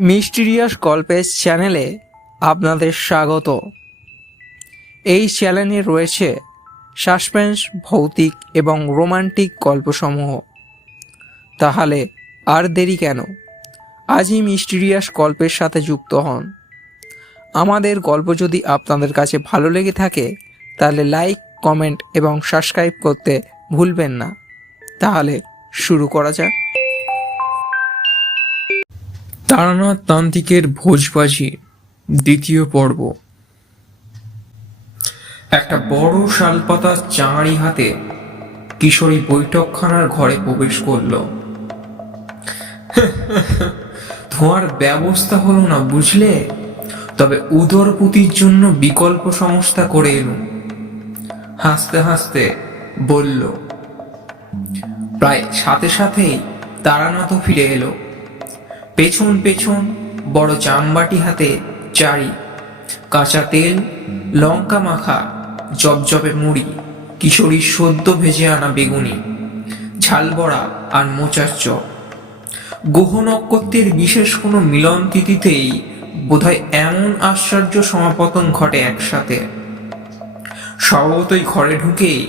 Mysterious গল্পের চ্যানেলে আপনাদের স্বাগত। এই চ্যানেলে রয়েছে সাসপেন্স, ভৌতিক এবং রোমান্টিক গল্পসমূহ। তাহলে আর দেরি কেন, আজই মিস্টিরিয়াস গল্পের সাথে যুক্ত হন। আমাদের গল্প যদি আপনাদের কাছে ভালো লেগে থাকে তাহলে লাইক, কমেন্ট এবং সাবস্ক্রাইব করতে ভুলবেন না। তাহলে শুরু করা যাক। তারানাথ তান্ত্রিকের ভোজবাজি দ্বিতীয় পর্ব। একটা বড় শালপাতার চাঙারি হাতে কিশোরী বৈঠকখানার ঘরে প্রবেশ করল। ধোঁয়ার ব্যবস্থা হলো না বুঝলে, তবে উদরপুতির জন্য বিকল্প সংস্থা করে এলো। হাসতে হাসতে বলল। প্রায় সাথে সাথেই তারানাথও ফিরে এলো। পেছন পেছন বড় চামবাটি হাতে চারি, কাঁচা তেল, লঙ্কা মাখা জবজবে মুড়ি, কিশোরীর সদ্য ভেজে আনা বেগুনি, ঝালবড়া আর মোচার চপ। গ্রহ নক্ষত্রের বিশেষ কোনো মিলন তিথিতেই বোধহয় এমন আশ্চর্য সমাপতন ঘটে একসাথে। স্বভাবতই ঘরে ঢুকেই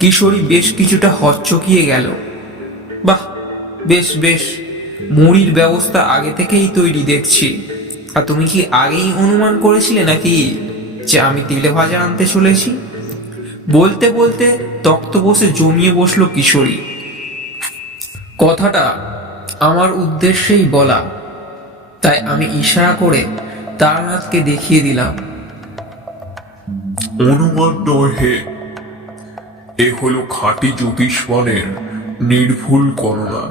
কিশোরী বেশ কিছুটা হকচকিয়ে গেল। বাহ, বেশ বেশ, মুড়ির ব্যবস্থা আগে থেকেই তৈরি দেখছি। আর তুমি কি আগেই অনুমান করেছিলে নাকি যে আমি তেলে ভাজা আনতে চলেছি? বলতে বলতে তক্ত বসে জমিয়ে বসলো কিশোরী। কথাটা আমার উদ্দেশ্যেই বলা, তাই আমি ইশারা করে তারানাথকে দেখিয়ে দিলাম। অনুমান নয় হে, এ হলো খাঁটি জ্যোতিষমানের নির্ভুল গণনা।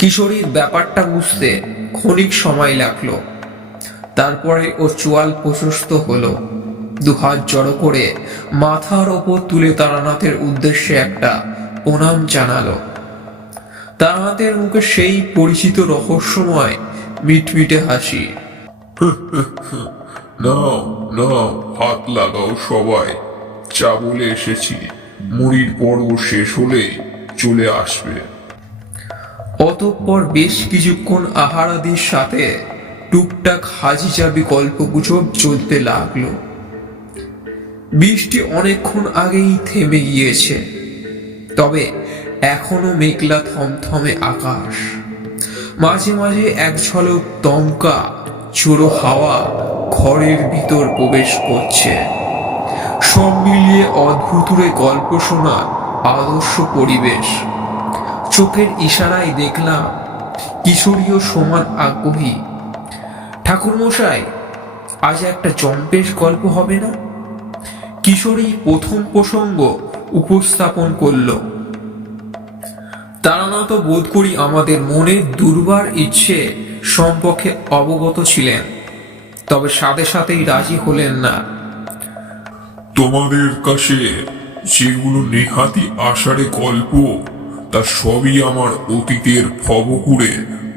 কিশোরীর ব্যাপারটা বুঝতে ক্ষণিক সময় লাগলো। তারপরে ও চোয়াল প্রশস্ত হলো, দুহাত জড়ো করে মাথার ওপর তুলে তারানাথের উদ্দেশ্যে একটা প্রণাম জানালো। তারানাথের মুখে সেই পরিচিত রহস্যময় মিটমিটে হাসি। নাও নাও, হাত লাগাও সবাই, চা বলে এসেছি, মুড়ির পর্ব শেষ হলেই চলে আসবে। অতঃপর বেশ কিছুক্ষণ আহারাদির সাথে টুকটাক হাজি যাবি গল্পগুজব চলতে লাগলো। বৃষ্টি অনেকক্ষণ আগেই থেমে গিয়েছে, তবে এখনো মেঘলা থমথমে আকাশ। মাঝে মাঝে এক ঝলক দমকা ঝোড়ো হাওয়া ঘরের ভিতর প্রবেশ করছে। সব মিলিয়ে অদ্ভুতুরে গল্প শোনার আদর্শ পরিবেশ। চোখের ইশারায় দেখলাম কিশোরীও সমান আগ্রহী। ঠাকুরমশাই, আজ একটা জম্পেশ গল্প হবে না? কিশোরী প্রথম প্রসঙ্গ উপস্থাপন করল। তারানাথ বোধ করি আমাদের মনের দুর্বার ইচ্ছে সম্পর্কে অবগত ছিলেন, তবে সাথে সাথেই রাজি হলেন না। তোমাদের কাছে যেগুলো নেহাতি আষাঢ়ে গল্প, তা সবই আমার অতীতের ভবঘুরে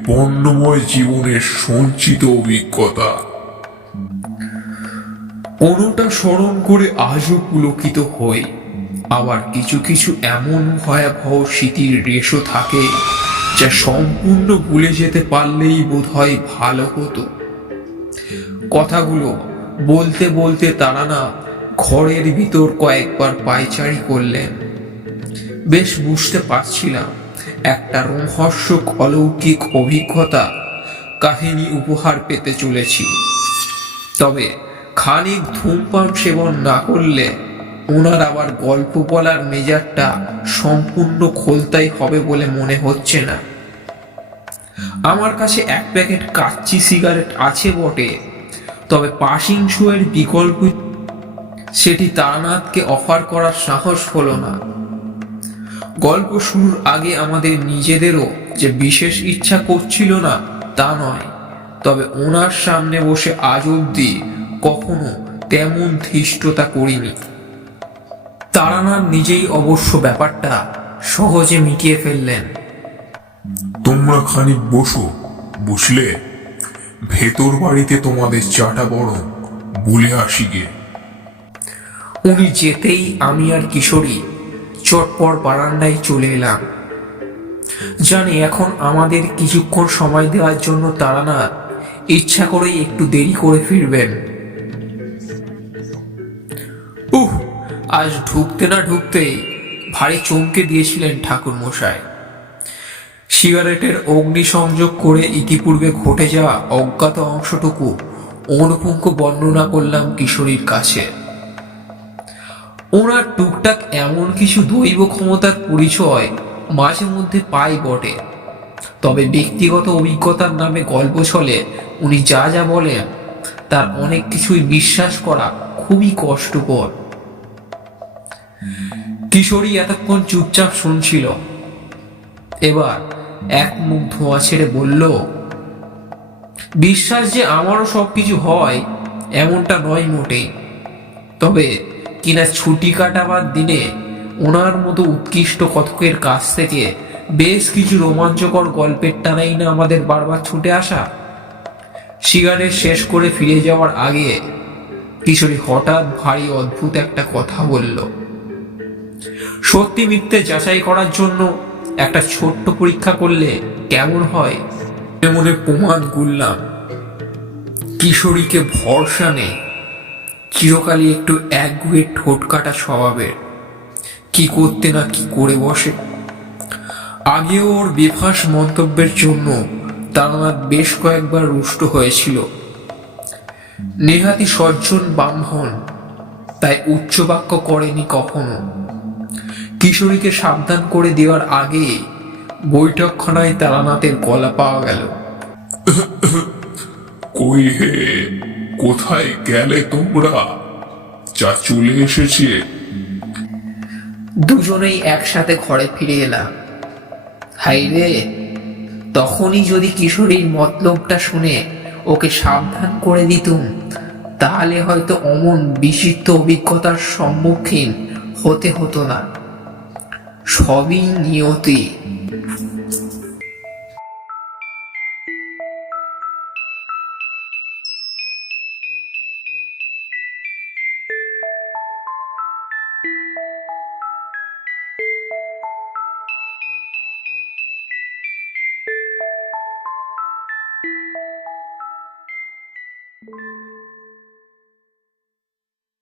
বর্ণময় জীবনের সঞ্চিত অভিজ্ঞতা। কোনোটা স্মরণ করে আজও পুলকিত হই, আবার কিছু কিছু এমন ভয়াবহ স্মৃতির রেশও থাকে যা সম্পূর্ণ ভুলে যেতে পারলেই বোধহয় ভালো হতো। কথাগুলো বলতে বলতে তারানাথ ঘরের ভিতর কয়েকবার পায়চারি করলেন। বেশ বুঝতে পারছিলাম একটা রহস্যক অলৌকিক অভিজ্ঞতা কাহিনী উপহার পেতে চলেছি। তবে খানিক ধূমপান সেবন না করলে ওনার আবার গল্প বলার মেজাজটা সম্পূর্ণ খোলতাই হবে বলে মনে হচ্ছে না। আমার কাছে এক প্যাকেট কাচ্চি সিগারেট আছে বটে, তবে পাসিং শোয়ের বিকল্প সেটি তারানাথকে অফার করার সাহস হলো না। গল্প শুরুর আগে আমাদের নিজেদেরও যে বিশেষ ইচ্ছা করছিল না তা নয়, তবে ওনার সামনে বসে আজ অব্দি কখনো তেমন ধৃষ্টতা করিনি। তারানাথ নিজেই অবশ্য ব্যাপারটা সহজে মিটিয়ে ফেললেন। তোমরা খানিক বসো, বুঝলে, ভেতর বাড়িতে তোমাদের চাটা বড় বলে আসি গে। উনি যেতেই আমি আর কিশোরী চটপট বারান্দায় চলে এলাম। জানি এখন আমাদের কিছুক্ষণ সময় দেওয়ার জন্য তারানাথ ইচ্ছা করেই একটু দেরি করে ফিরবেন। আজ ঢুকতে না ঢুকতেই ভারী চমকে দিয়েছিলেন ঠাকুর মশাই। সিগারেটের অগ্নিসংযোগ করে ইতিপূর্বে ঘটে যাওয়া অজ্ঞাত অংশটুকু অনুপুঙ্খ বর্ণনা করলাম কিশোরীর কাছে। ওনার টুকটাক এমন কিছু দৈব ক্ষমতার পরিচয় মাঝে মধ্যে পাই বটে, তবে ব্যক্তিগত অভিজ্ঞতার নামে গল্প ছলে উনি যা যা বলেন তার অনেক কিছুই বিশ্বাস করা খুবই কষ্টকর। কিশোরী এতক্ষণ চুপচাপ শুনছিল, এবার এক মুখ ধোঁয়া ছেড়ে বলল, বিশ্বাস যে আমারও সবকিছু হয় এমনটা নয় মোটেই, তবে কিনা ছুটি কাটাবার দিনে ওনার মতো উৎকৃষ্ট কথকের কাছ থেকে বেশ কিছু রোমাঞ্চকর গল্পের টানাই না আমাদের বারবার ছুটে আসা। সিগারেট শেষ করে ফিরে যাওয়ার আগে কিশোরী হঠাৎ ভারী অদ্ভুত একটা কথা বলল। সত্যি মিথ্যে যাচাই করার জন্য একটা ছোট্ট পরীক্ষা করলে কেমন হয়? মনে প্রমাদ গুনলাম কিশোরীকে ভরসা নেই, চিরকালই একটু একগুঁয়ে ঠোঁট কাটা স্বভাবের, কি করতে না কি করে বসে। আগেও ওর বেফাঁস মন্তব্যের জন্য তারানাথ বেশ কয়েকবার রুষ্ট হয়েছিল। নেহাতি সজ্জন ব্রাহ্মণ, তাই উচ্চবাক্য করেনি কখনো। কিশোরীকে সাবধান করে দেওয়ার আগে বৈঠকখানায় তারানাথের গলা পাওয়া গেল। কই হে, কোথায় গেলে তোমরা? যা চলে এসেছে। দুজনেই একসাথে ঘরে ফিরে এলাম। হাই রে, তখনই যদি কিশোরীর মতলবটা শুনে ওকে সাবধান করে দিতুম, তাহলে হয়তো অমন বিচিত্র অভিজ্ঞতার সম্মুখীন হতে হতো না। সবই নিয়তি।